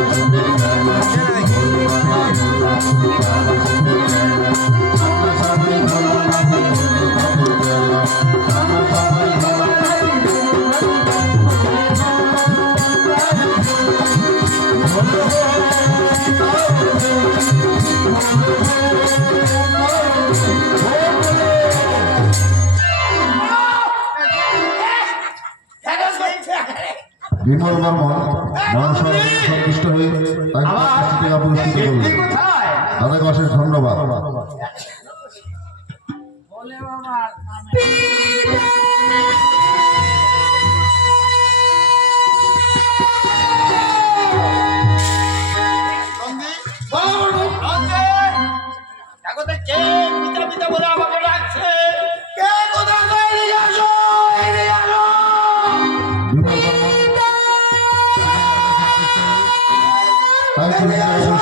Good night. Bimal Barman Manasa সন্তুষ্ট হয়ে তাকে টাকা পুরস্কৃত করলেন। অশেষ ধন্যবাদ। তো কে পিতা পিতা বলে আমাকে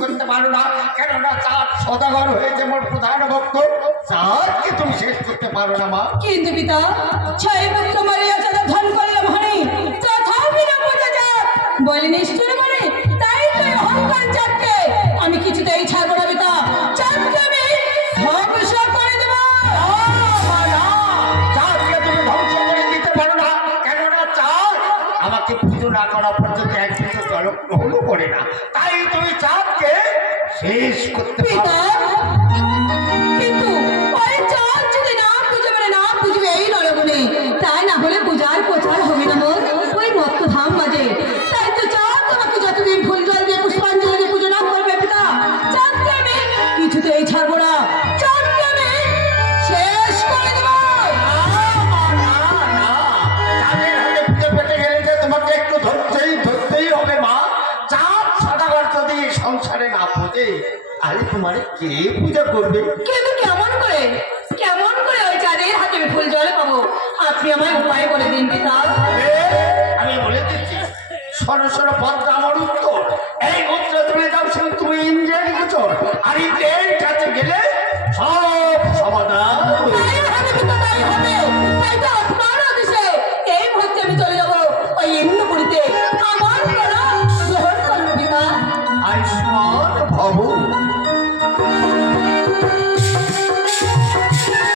করতে পারো না। কেননা চাঁদ সদাগর হয়েছে মোর প্রধান ভক্ত। চাঁদকে তুমি শেষ করতে পারো না, মা? কিন্তু পিতা? ছয় পুত্র মারিয়া ধন করলাম, হানি। তথাপি বলে নিষ্ঠুর পুজো না করা পর্যন্ত এক বিন্দু জল করে না। তাই তুমি চাঁদকে শেষ করতে কিন্তু না পুজো মানে না পুজবে এই নরবনে তাই না হলে পূজার প্রচার তোমার? কে পূজা করবে? কিন্তু কেমন করে? কেমন করে ওই চাঁদের হাতে ফুল জলে পাবো? আপনি আমায় উপায় করে দিন পিতা। আমি বলে দিচ্ছি সরসর পদ্মা আমার উত্তর। এই গোত্র তুমি যাও তুমি ইন্দ্রের গোচর আর ইন্দ্রের কাছে গেলে